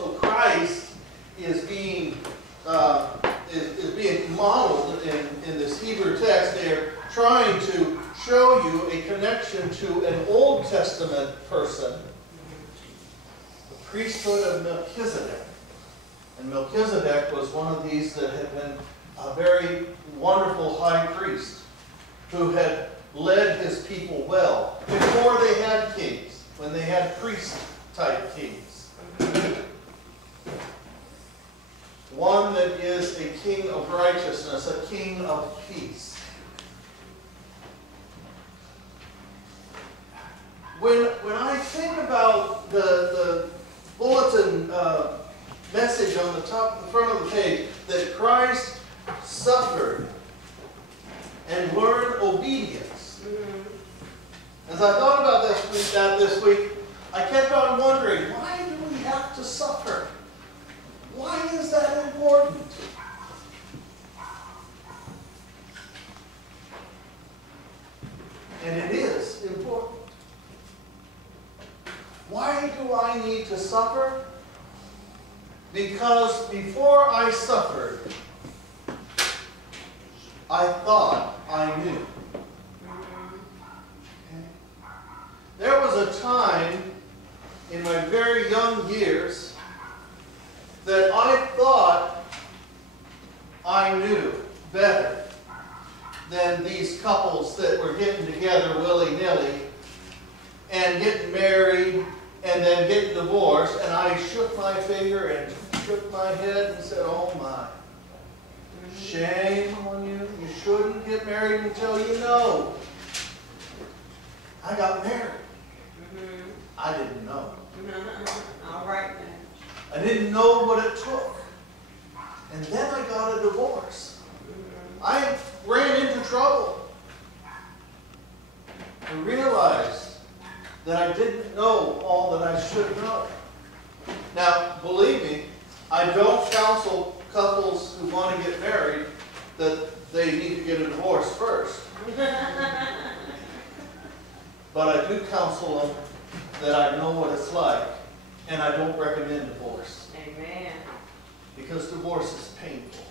So Christ is being modeled in this Hebrew text. They're trying to show you a connection to an Old Testament person, the priesthood of Melchizedek. And Melchizedek was one of these that had been a very wonderful high priest who had led his people well before they had kings, when they had priest-type kings. One that is a king of righteousness, a king of peace. When I think about the bulletin message on the front of the page, that Christ suffered and learned obedience. As I thought about this week, I kept on wondering, why do we have to suffer? Why is that important? And it is important. Why do I need to suffer? Because before I suffered, I thought I knew. There was a time in my very young years that I thought I knew better than these couples that were getting together willy-nilly and getting married and then getting divorced. And I shook my finger and shook my head and said, oh my, shame on you. You shouldn't get married until you know. I got married. I didn't know. All right then. I didn't know what it took. And then I got a divorce. I ran into trouble. I realized that I didn't know all that I should know. Now, believe me, I don't counsel couples who want to get married that they need to get a divorce first. But I do counsel them that I know what it's like, and I don't recommend divorce. Amen. Because divorce is painful,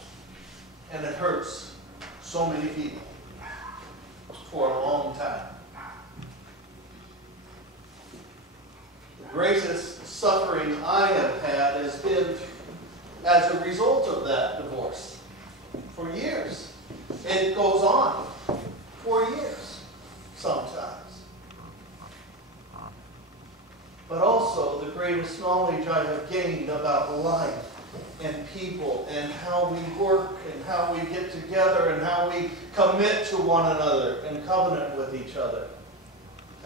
and it hurts so many people for a long time. The greatest suffering I have had has been as a result of that divorce for years. It goes on for years sometimes. But also the greatest knowledge I have gained about life and people and how we work and how we get together and how we commit to one another and covenant with each other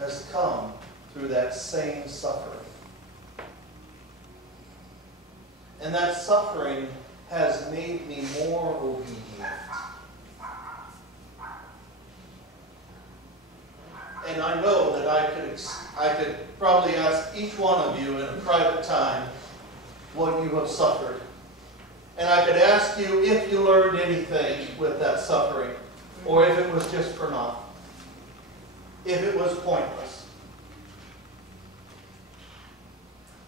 has come through that same suffering. And that suffering has made me more obedient. And I know that I could probably ask each one of you in a private time what you have suffered. And I could ask you if you learned anything with that suffering, or if it was just for naught, if it was pointless.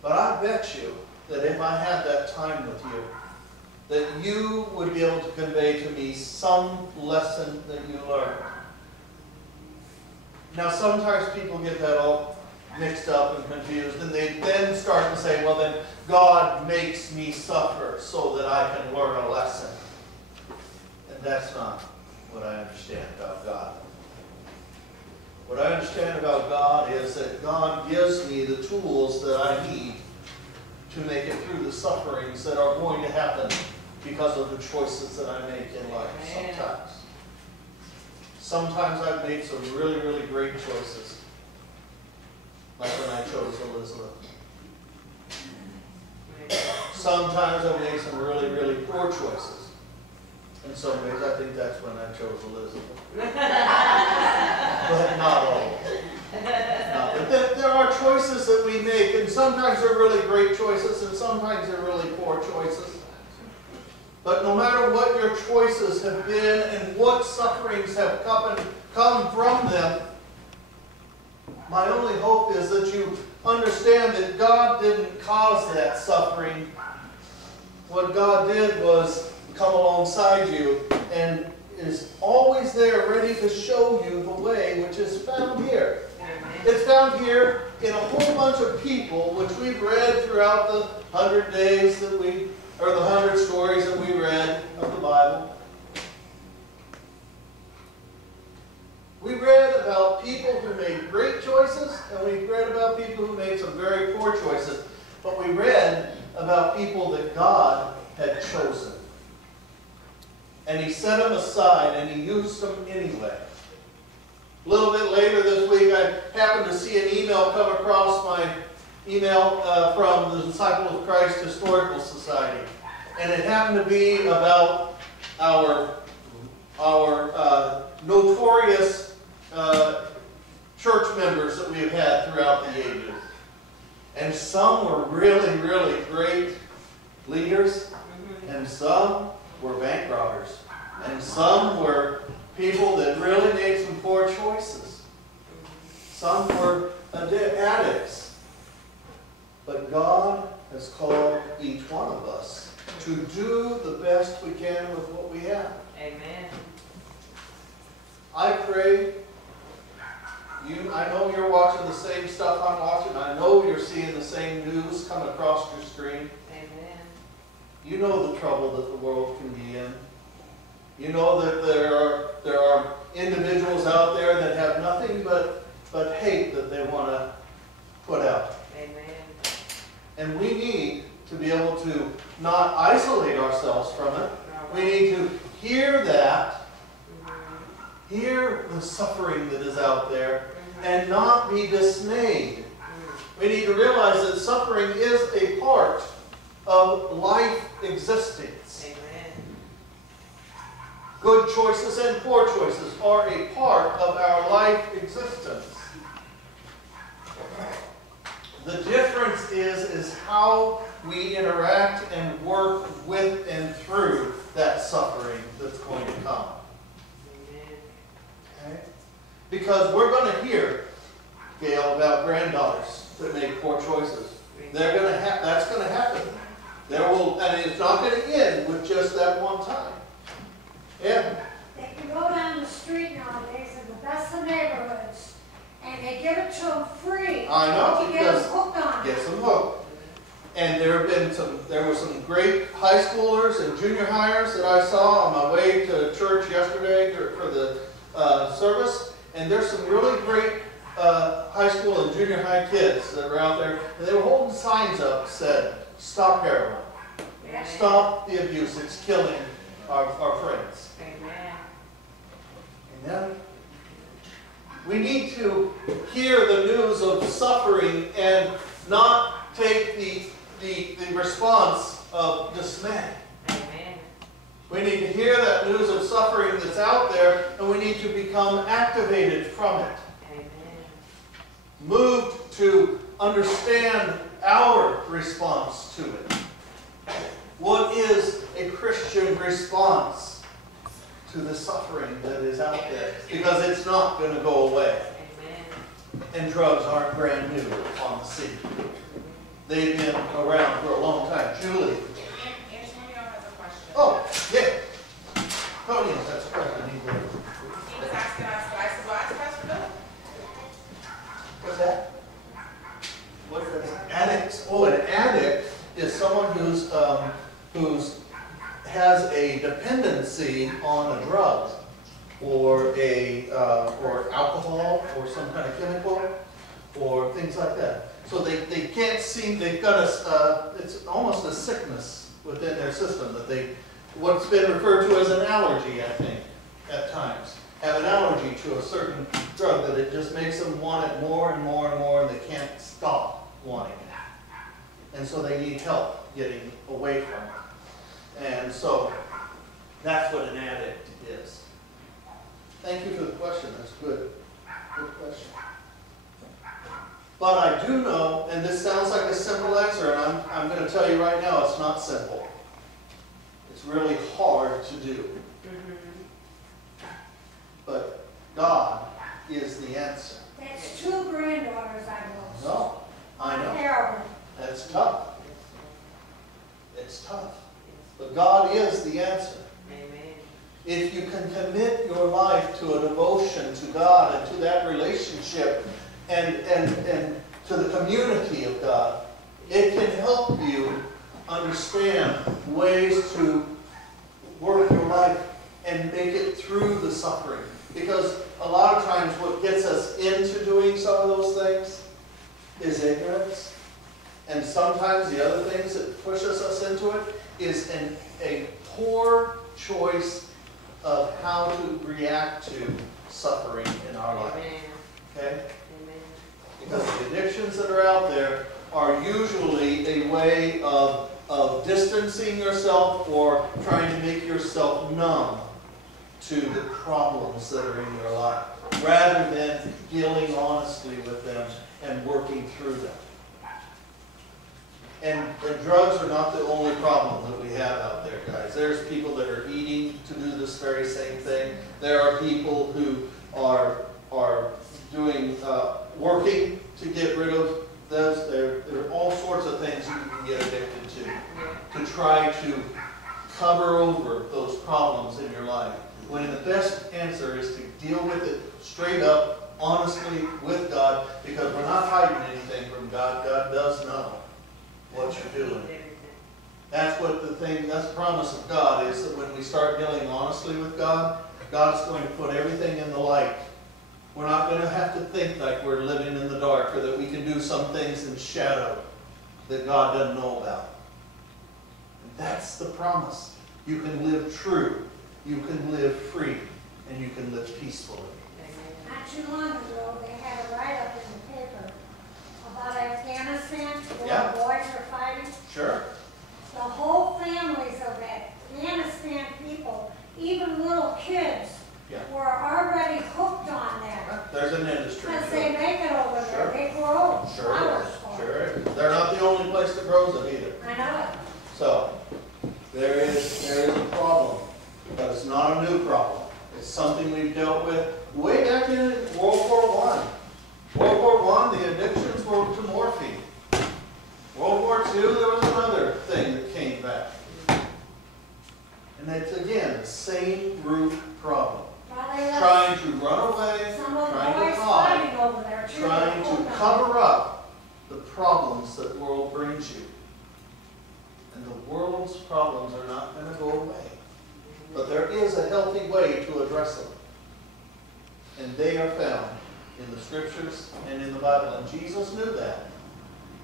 But I bet you that if I had that time with you, that you would be able to convey to me some lesson that you learned. Now, sometimes people get that all mixed up and confused, and they then start to say, well, then God makes me suffer so that I can learn a lesson. And that's not what I understand about God. What I understand about God is that God gives me the tools that I need to make it through the sufferings that are going to happen because of the choices that I make in life sometimes. Sometimes I've made some really, really great choices. Like when I chose Elizabeth. Sometimes I've made some really, really poor choices. In some ways, I think that's when I chose Elizabeth. But not all. But there are choices that we make, and sometimes they're really great choices, and sometimes they're really poor choices. But no matter what your choices have been and what sufferings have come from them, my only hope is that you understand that God didn't cause that suffering. What God did was come alongside you and is always there ready to show you the way, which is found here. It's found here in a whole bunch of people, which we've read throughout the 100 days that we, or the 100 stories that we read of the Bible. We read about people who made great choices, and we read about people who made some very poor choices. But we read about people that God had chosen. And He set them aside, and He used them anyway. A little bit later this week, I happened to see an email come across my email from the Disciples of Christ Historical Society. And it happened to be about our notorious church members that we have had throughout the ages. And some were really, really great leaders, and some were bank robbers, and some were people that really made some poor choices. Some were addicts. But God has called each one of us to do the best we can with what we have. Amen. I pray, I know you're watching the same stuff I'm watching. I know you're seeing the same news come across your screen. Amen. You know the trouble that the world can be in. You know that there are individuals out there that have nothing but hate that they want to put out. Amen. And we need to be able to not isolate ourselves from it. We need to hear that, hear the suffering that is out there, and not be dismayed. We need to realize that suffering is a part of life existence. Amen. Good choices and poor choices are a part of our life existence. The difference is how we interact and work with and through that suffering that's going to come. Okay? Because we're going to hear, Gail, about granddaughters that make poor choices. They're going to that's going to happen. And it's not going to end with just that one time. Yeah. They can go down the street nowadays in the best of neighborhoods, and they give it to them free. I know, To get them because hooked on it. get some hook. And there were some great high schoolers and junior hires that I saw on my way to church yesterday for the service. And there's some really great high school and junior high kids that were out there. And they were holding signs up that said, "Stop heroin. Stop the abuse. It's killing our friends." Amen. Amen. We need to hear the news of suffering and not take the response of dismay. Amen. We need to hear that news of suffering that's out there, and we need to become activated from it. Amen. Moved to understand our response to it. What is a Christian response to the suffering that is out there? Because it's not going to go away. Amen. And drugs aren't brand new on the scene. They've been around for a long time. Julie. Antonio has a question. Oh, yeah. Tony, that's a question I need to. He was asking us, but I said, well, ask Pastor Bill. What's that? What is that? Addicts. Oh, an addict is someone who's has a dependency on a drug or or alcohol or some kind of chemical or things like that. So they can't seem, they've got it's almost a sickness within their system that what's been referred to as an allergy, I think, at times. Have an allergy to a certain drug that it just makes them want it more and more and more, and they can't stop wanting it. And so they need help getting away from it. And so that's what an addict is. Thank you for the question. That's good. Good question. But I do know, and this sounds like a simple answer, and I'm going to tell you right now, it's not simple. It's really hard to do. But God is the answer. That's 2 granddaughters I lost. No, I know. heroin. That's tough. It's tough. But God is the answer. Amen. If you can commit your life to a devotion to God and to that relationship and to the community of God, it can help you understand ways to work your life and make it through the suffering. Because a lot of times what gets us into doing some of those things is ignorance. And sometimes the other things that pushes us into it is a poor choice of how to react to suffering in our life. Amen. Okay? Amen. Because the addictions that are out there are usually a way of distancing yourself or trying to make yourself numb to the problems that are in your life, rather than dealing honestly with them and working through them. And drugs are not the only problem that we have out there, guys. There's people that are eating to do this very same thing. There are people who are doing working to get rid of those. There are all sorts of things you can get addicted to try to cover over those problems in your life. When the best answer is to deal with it straight up, honestly, with God, because we're not hiding anything from God. God does know what you're doing. That's the promise of God, is that when we start dealing honestly with God, God's going to put everything in the light. We're not going to have to think like we're living in the dark, or that we can do some things in shadow that God doesn't know about. And that's the promise. You can live true, you can live free, and you can live peacefully. Not too long ago, they had a write-up in the paper about Afghanistan, where Yeah. the boys are fighting. Sure? The whole families of Afghanistan people, even little kids, Yeah. were already hooked on that. There's an industry. Because they make it over there, Sure. they grow Sure flowers is. for Sure is. They're not the only place that grows it either. it. I know it. So, there is a problem, but it's not a new problem. It's something we've dealt with way back in World War I. World War I, the addictions were to morphine. World War II, there was another thing that came back. And it's, again, the same root problem. Well, they let Trying to run away, some of the trying to boys hide, fighting over there too. trying to cover up the problems that the world brings you. And the world's problems are not going to go away. But there is a healthy way to address them. And they are found in the Scriptures and in the Bible. And Jesus knew that.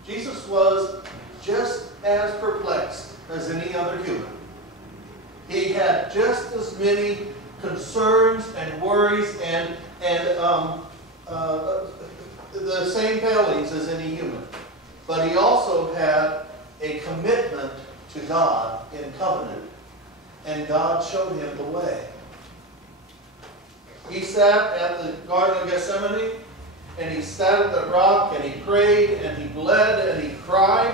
Jesus was just as perplexed as any other human. He had just as many concerns and worries and the same failings as any human. But he also had a commitment to God in covenant. And God showed him the way. He sat at the Garden of Gethsemane, and he sat at the rock, and he prayed, and he bled, and he cried,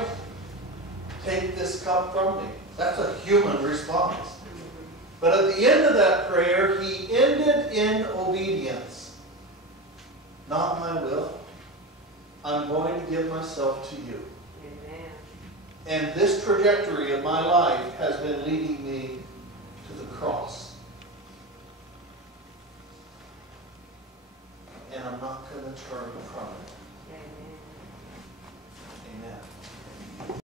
"Take this cup from me." That's a human response. But at the end of that prayer, he ended in obedience. Not my will. I'm going to give myself to you. Amen. And this trajectory of my life has been leading me to the cross.